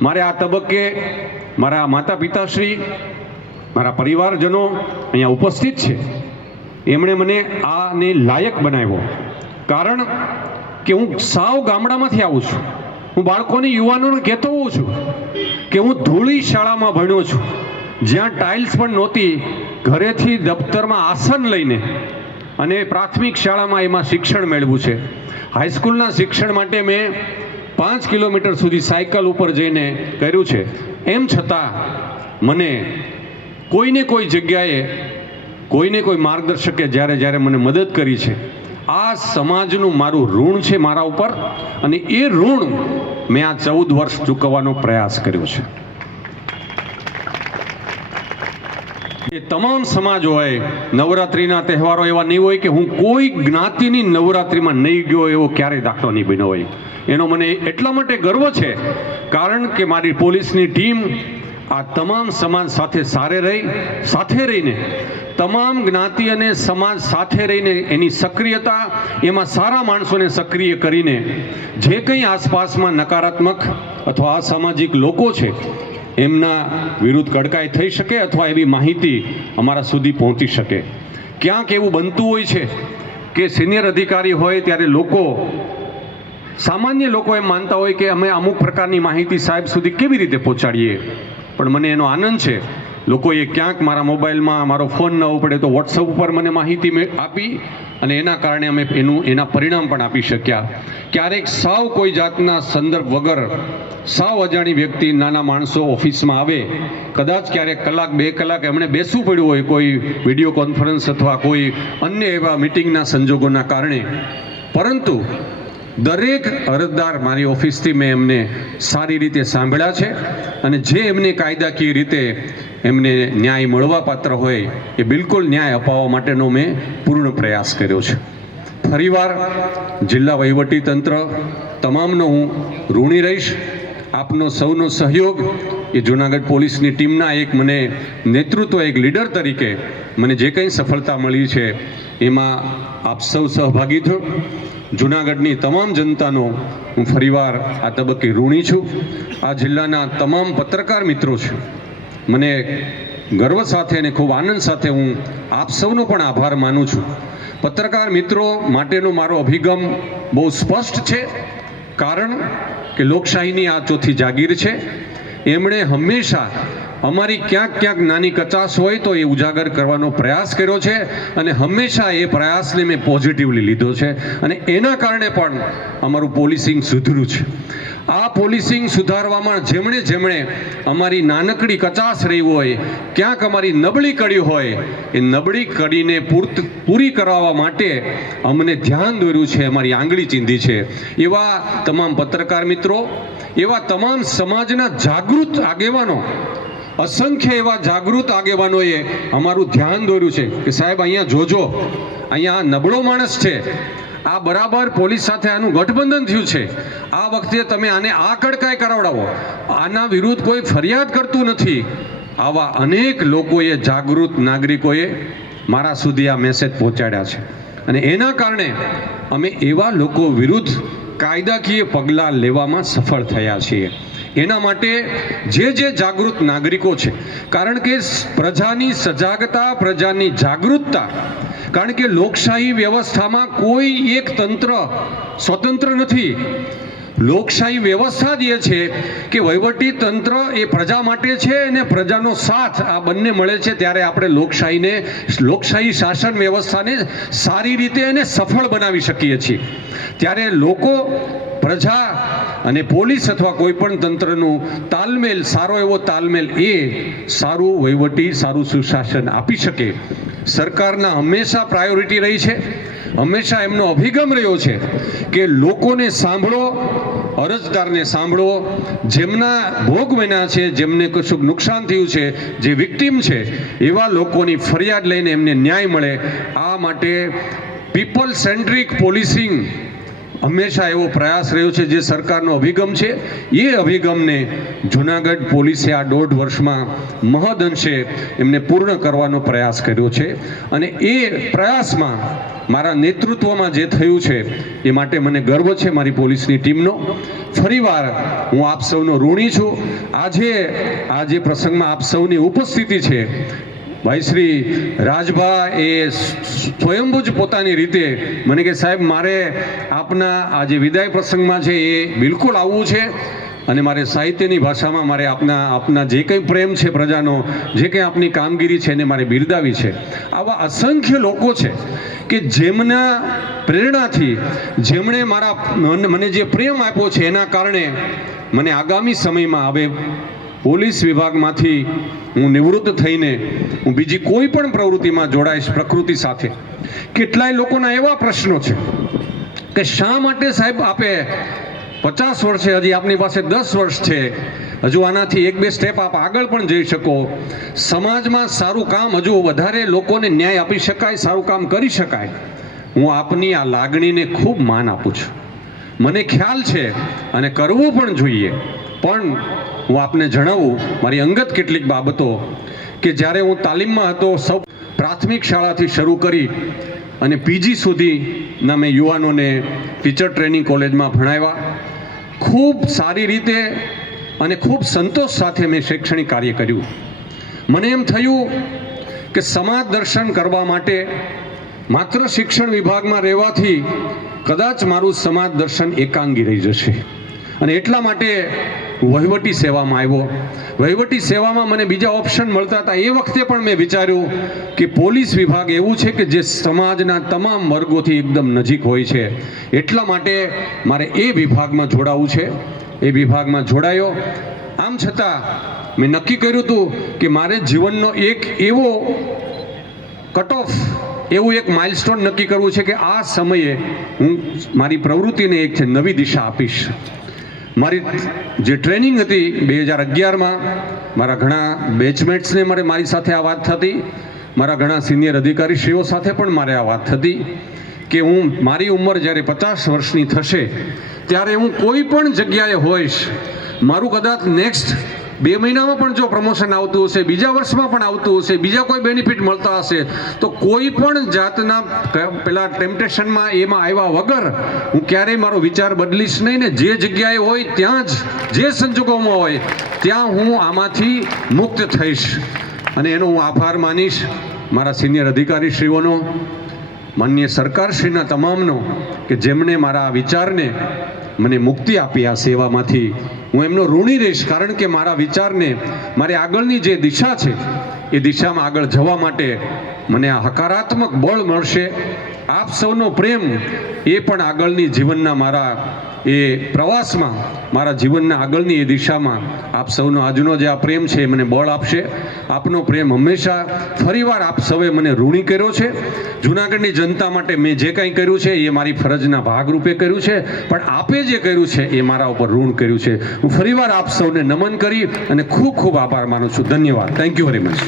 મારે આ તબક્કે મારા માતા પિતાશ્રી, મારા પરિવારજનો અહીંયા ઉપસ્થિત છે, એમણે મને આને લાયક બનાવ્યો. કારણ કે હું સાવ ગામડામાંથી આવું છું. હું બાળકોને, યુવાનોને કહેતો હોઉં છું કે હું ધૂળી શાળામાં ભણ્યો છું, જ્યાં ટાઇલ્સ પણ નહોતી. ઘરેથી દફતરમાં આસન લઈને અને પ્રાથમિક શાળામાં એમાં શિક્ષણ મેળવ્યું છે. હાઈસ્કૂલના શિક્ષણ માટે મેં 5 કિલોમીટર સુધી સાયકલ ઉપર જઈને કર્યું છે. એમ છતાં મને કોઈને કોઈ જગ્યાએ કોઈને કોઈ માર્ગદર્શકે જ્યારે મને મદદ કરી છે, આ સમાજનું મારું ઋણ છે મારા ઉપર, અને એ ઋણ મેં આ 14 વર્ષ ચૂકવવાનો પ્રયાસ કર્યો છે. એ તમામ સમાજ હોય, નવરાત્રિના તહેવારો એવા નહીં હોય કે હું કોઈ જ્ઞાતિની નવરાત્રિમાં નહીં ગયો એવો ક્યારેય દાખલો નહીં બન્યો હોય. એનો મને એટલા માટે ગર્વ છે કારણ કે મારી પોલીસની ટીમ આ તમામ સમાજ સાથે રહીને તમામ જ્ઞાતિ અને સમાજ સાથે રહીને એની સક્રિયતા, એમાં સારા માણસોને સક્રિય કરીને જે કંઈ આસપાસમાં નકારાત્મક અથવા અસામાજિક લોકો છે એમના વિરુદ્ધ કડકાઈ થઈ શકે અથવા એવી માહિતી અમારા સુધી પહોંચી શકે. ક્યાંક એવું બનતું હોય છે કે સિનિયર અધિકારી હોય ત્યારે સામાન્ય લોકો એમ માનતા હોય કે અમે અમુક પ્રકારની માહિતી સાહેબ સુધી કેવી રીતે પહોંચાડીએ. પણ મને એનો આનંદ છે, લોકોએ ક્યાંક મારા મોબાઈલમાં મારો ફોન ન ઉપડે તો વોટ્સઅપ ઉપર મને માહિતી આપી, અને એના કારણે અમે એના પરિણામ પણ આપી શક્યા. ક્યારેક સાવ કોઈ જાતના સંદર્ભ વગર સાવ અજાણી વ્યક્તિ, નાના માણસો ઓફિસમાં આવે, કદાચ ક્યારેક કલાક 2 કલાક એમણે બેસવું પડ્યું હોય કોઈ વિડીયો કોન્ફરન્સ અથવા કોઈ અન્ય એવા મિટિંગના સંજોગોના કારણે, પરંતુ દરેક અરજદાર મારી ઓફિસથી મેં એમને સારી રીતે સાંભળ્યા છે, અને જે એમને કાયદાકીય રીતે એમને ન્યાય મળવા પાત્ર હોય એ બિલકુલ ન્યાય અપાવવા માટેનો મેં પૂર્ણ પ્રયાસ કર્યો છે. ફરીવાર જિલ્લા વહીવટીતંત્ર તમામનો હું ઋણી રહીશ. આપનો સૌનો સહયોગ, એ જૂનાગઢ પોલીસની ટીમના એક મને નેતૃત્વ, એક લીડર તરીકે મને જે કંઈ સફળતા મળી છે એમાં આપ સૌ સહભાગી થયો. જૂનાગઢની તમામ જનતાનો હું ફરીવાર આ તબક્કે ઋણી છું. આ જિલ્લાના તમામ પત્રકાર મિત્રો છે, મને ગર્વ સાથે અને ખૂબ આનંદ સાથે હું આપ સૌનો પણ આભાર માનું છું. પત્રકાર મિત્રો માટેનો મારો અભિગમ બહુ સ્પષ્ટ છે, કારણ કે લોકશાહીની આ ચોથી જાગીર છે. એમણે હંમેશા અમારી ક્યાંક નાની કચાશ હોય તો એ ઉજાગર કરવાનો પ્રયાસ કર્યો છે, અને હંમેશા એ પ્રયાસને મેં પોઝિટિવલી લીધો છે, અને એના કારણે પણ અમારું પોલીસિંગ સુધર્યું છે. આ પોલીસિંગ સુધારવામાં જેમણે અમારી નાનકડી કચાશ રહી હોય, ક્યાંક અમારી નબળી કડી હોય, એ નબળી કડીને પૂરી કરાવવા માટે અમને ધ્યાન દોર્યું છે, અમારી આંગળી ચીંધી છે. એવા તમામ પત્રકાર મિત્રો, એવા તમામ સમાજના જાગૃત આગેવાનો, અસંખ્ય એવા જાગૃત આગેવાનોએ અમારું ધ્યાન દોર્યું છે કે સાહેબ અહીંયા જોજો, અહીંયા નબળો માણસ છે, આ બરાબર પોલીસ સાથે આનું ગઠબંધન થયું છે, આ વખતે તમે આને આ કડકાઈ કરાવડાવો, આના વિરુદ્ધ કોઈ ફરિયાદ કરતું નથી. આવા અનેક લોકોએ, જાગૃત નાગરિકોએ મારા સુધી આ મેસેજ પહોંચાડ્યા છે, અને એના કારણે અમે એવા લોકો વિરુદ્ધ કાયદાકીય પગલાં લેવામાં સફળ થયા છીએ. એના માટે જે જાગૃત નાગરિકો છે, કારણ કે પ્રજાની સજાગતા, પ્રજાની જાગૃતતા, કારણ કે લોકશાહી વ્યવસ્થામાં કોઈ એક તંત્ર સ્વતંત્ર નથી. લોકશાહી વ્યવસ્થા જ એ છે કે વહીવટી તંત્ર એ પ્રજા માટે છે, અને પ્રજાનો સાથ આ બંને મળે છે ત્યારે આપણે લોકશાહી શાસન વ્યવસ્થાને સારી રીતે અને સફળ બનાવી શકીએ છીએ. ત્યારે લોકો, પ્રજા અને પોલીસ અથવા કોઈ પણ તંત્રનું તાલમેલ, સારો એવો તાલમેલ, એ સારું વહીવટી, સારું સુશાસન આપી શકે. સરકારના હંમેશા પ્રાયોરિટી રહી છે, હંમેશા એમનો અભિગમ રહ્યો છે કે લોકોને સાંભળો, અરજદારને સાંભળો, જેમના ભોગ બન્યા છે, જેમને કશુંક નુકસાન થયું છે, જે વિક્ટિમ છે, એવા લોકોની ફરિયાદ લઈને એમને ન્યાય મળે. આ માટે પીપલ સેન્ટ્રિક પોલીસિંગ હંમેશા એવો પ્રયાસ રહ્યો છે, જે સરકારનો અભિગમ છે એ અભિગમને જૂનાગઢ પોલીસે આ 1.5 વર્ષમાં મહદઅંશે એમને પૂર્ણ કરવાનો પ્રયાસ કર્યો છે. અને એ પ્રયાસમાં મારા નેતૃત્વમાં જે થયું છે એ માટે મને ગર્વ છે મારી પોલીસની ટીમનો. ફરીવાર હું આપ સૌનો ઋણી છું. આ જે પ્રસંગમાં આપ સૌની ઉપસ્થિતિ છે, ભાઈ શ્રી રાજભા એ સ્વયંભૂ જ પોતાની રીતે મને કે સાહેબ મારે આપના આ જે વિદાય પ્રસંગમાં છે એ બિલકુલ આવવું છે, અને મારે સાહિત્યની ભાષામાં મારે આપના જે કંઈ પ્રેમ છે પ્રજાનો, જે કંઈ આપની કામગીરી છે એને મારે બિરદાવી છે. આવા અસંખ્ય લોકો છે કે જેમના પ્રેરણાથી, જેમણે મને જે પ્રેમ આપ્યો છે એના કારણે મને આગામી સમયમાં હવે પોલીસ વિભાગમાંથી હું નિવૃત્ત થઈને હું બીજી કોઈ પણ પ્રવૃત્તિમાં જોડાઈશ પ્રકૃતિ સાથે. કેટલાય લોકોના એવા પ્રશ્નો છે કે શા માટે સાહેબ આપે 50 વર્ષે, હજી આપની પાસે 10 વર્ષ છે, હજુ આનાથી 1-2 સ્ટેપ આપ આગળ પણ જઈ શકો, સમાજમાં સારું કામ, હજુ વધારે લોકોને ન્યાય આપી શકાય, સારું કામ કરી શકાય. હું આપની આ લાગણીને ખૂબ માન આપું છું. મને ખ્યાલ છે અને કરવું પણ જોઈએ. પણ હું આપને જણાવું મારી અંગત કેટલીક બાબતો કે જ્યારે હું તાલીમમાં હતો, સૌ પ્રાથમિક શાળાથી શરૂ કરી અને પીજી સુધીના મેં યુવાનોને ટીચર ટ્રેનિંગ કોલેજમાં ભણાવ્યા. ખૂબ સારી રીતે અને ખૂબ સંતોષ સાથે મેં શૈક્ષણિક કાર્ય કર્યું. મને એમ થયું કે સમાજ દર્શન કરવા માટે માત્ર શિક્ષણ વિભાગમાં રહેવાથી કદાચ મારું સમાજ દર્શન એકાંગી રહી જશે, અને એટલા માટે વહીવટી સેવામાં આવ્યો. વહીવટી સેવામાં મને બીજા ઓપ્શન મળતા હતા. એ વખતે પણ મેં વિચાર્યું કે પોલીસ વિભાગ એવું છે કે જે સમાજના તમામ વર્ગોથી એકદમ નજીક હોય છે, એટલા માટે મારે એ વિભાગમાં જોડાવું છે. એ વિભાગમાં જોડાયો. આમ છતાં મેં નક્કી કર્યું હતું કે મારે જીવનનો એક એવો કટ ઓફ, એવું એક માઇલસ્ટોન નક્કી કરવું છે કે આ સમયે હું મારી પ્રવૃત્તિને એક નવી દિશા આપીશ. મારી જે ટ્રેનિંગ હતી 2011માં, મારા ઘણા બેચમેટ્સને મારી સાથે આ વાત થતી, મારા ઘણા સિનિયર અધિકારીશ્રીઓ સાથે પણ મારે આ વાત થતી કે મારી ઉંમર જ્યારે 50 વર્ષની થશે ત્યારે હું કોઈ પણ જગ્યાએ હોઈશ, મારું કદાચ નેક્સ્ટ 2 મહિનામાં પણ જો પ્રમોશન આવતું હશે, બીજા વર્ષમાં પણ આવતું હશે, બીજા કોઈ બેનિફિટ મળતા હશે, તો કોઈ પણ જાતના પેલા ટેમ્પટેશનમાં એમાં આવ્યા વગર હું ક્યારેય મારો વિચાર બદલીશ નહીં ને જે જગ્યાએ હોય ત્યાં જ, જે સંજોગોમાં હોય ત્યાં હું આમાંથી મુક્ત થઈશ. અને એનો હું આભાર માનીશ મારા સિનિયર અધિકારીશ્રીઓનો, માનનીય સરકારશ્રીના તમામનો, કે જેમણે મારા આ વિચારને મને મુક્તિ આપી આ સેવામાંથી. હું એમનો ઋણી રહીશ, કારણ કે મારા વિચારને, મારી આગળની જે દિશા છે એ દિશામાં આગળ જવા માટે મને આ હકારાત્મક બળ મળશે. આપ સૌનો પ્રેમ એ પણ આગળની જીવનના મારા એ પ્રવાસમાં, મારા જીવનના આગળની એ દિશામાં આપ સૌનો આજનો જે આ પ્રેમ છે એ મને બળ આપશે. આપનો પ્રેમ હંમેશા, ફરીવાર આપ સૌએ મને ઋણી કર્યો છે. જૂનાગઢની જનતા માટે મેં જે કંઈ કર્યું છે એ મારી ફરજના ભાગરૂપે કર્યું છે, પણ આપે જે કર્યું છે એ મારા ઉપર ઋણ કર્યું છે. હું ફરીવાર આપ સૌને નમન કરી અને ખૂબ ખૂબ આભાર માનું છું. ધન્યવાદ. Thank you very much.